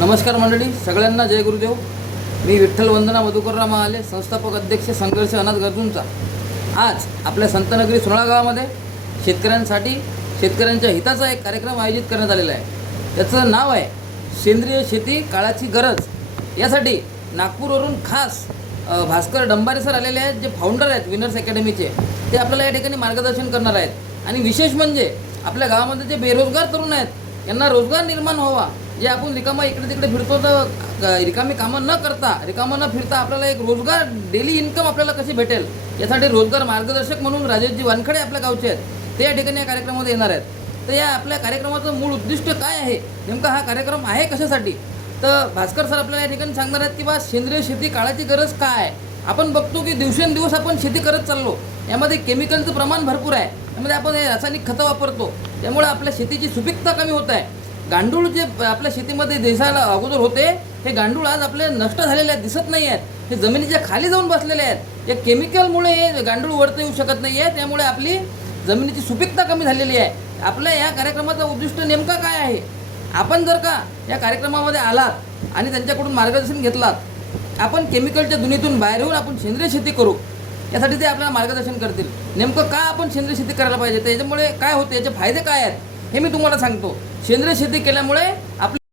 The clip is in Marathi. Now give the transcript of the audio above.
नमस्कार मंडळी, सगळ्यांना जय गुरुदेव. मी विठ्ठल वंदना मधुकरराव महाले, संस्थापक अध्यक्ष संघर्ष अनाथ गरजूंचा. आज आपल्या संतनगरी सोनाळा गावामध्ये शेतकऱ्यांसाठी शेतकऱ्यांच्या हिताचा एक कार्यक्रम आयोजित करण्यात आलेला आहे. त्याचं नाव आहे सेंद्रिय शेती काळाची गरज. यासाठी नागपूरवरून खास भास्कर डंबारे सर आलेले आहेत, जे फाउंडर आहेत विनर्स अकॅडमीचे. ते आपल्याला या ठिकाणी मार्गदर्शन करणार आहेत. आणि विशेष म्हणजे आपल्या गावामध्ये जे बेरोजगार तरुण आहेत यांना रोजगार निर्माण व्हावा. जे आपण रिकामा इकडे तिकडे फिरतो, तर रिकामी कामं न फिरता आपल्याला एक रोजगार, डेली इन्कम आपल्याला कशी भेटेल, यासाठी रोजगार मार्गदर्शक म्हणून राजेशजी वानखडे आपल्या गावचे आहेत. ते या ठिकाणी या कार्यक्रमामध्ये येणार आहेत. तर या आपल्या कार्यक्रमाचं मूळ उद्दिष्ट काय आहे, नेमका हा कार्यक्रम आहे कशासाठी, तर भास्कर सर आपल्याला या ठिकाणी सांगणार आहेत की बा सेंद्रिय शेती काळाची गरज काय आहे. आपण बघतो की दिवसेंदिवस आपण शेती करत चाललो. यामध्ये केमिकलचं प्रमाण भरपूर आहे. यामध्ये आपण हे रासायनिक खतं वापरतो. त्यामुळे आपल्या शेतीची सुपीकता कमी होत आहे. गांडूळ जे आपल्या शेतीमध्ये दिसायला अगोदर होते, हे गांडूळ आज आपले नष्ट झालेले आहेत, दिसत नाही आहेत. हे जमिनीच्या खाली जाऊन बसलेले आहेत. या केमिकलमुळे हे गांडूळ वरती येऊ शकत नाही आहे. त्यामुळे आपली जमिनीची सुपीकता कमी झालेली आहे. आपल्या या कार्यक्रमाचा उद्दिष्ट नेमका काय आहे. आपण जर का या कार्यक्रमामध्ये आलात आणि त्यांच्याकडून मार्गदर्शन घेतलात, आपण केमिकलच्या दुनियेतून बाहेर येऊन आपण सेंद्रिय शेती करू, यासाठी ते आपल्याला मार्गदर्शन करतील. नेमकं का आपण सेंद्रिय शेती करायला पाहिजे, त्याच्यामुळे काय होते, याचे फायदे काय आहेत, हे मी तुम्हाला सांगतो. सेंद्रिय शेती केल्यामुळे आपली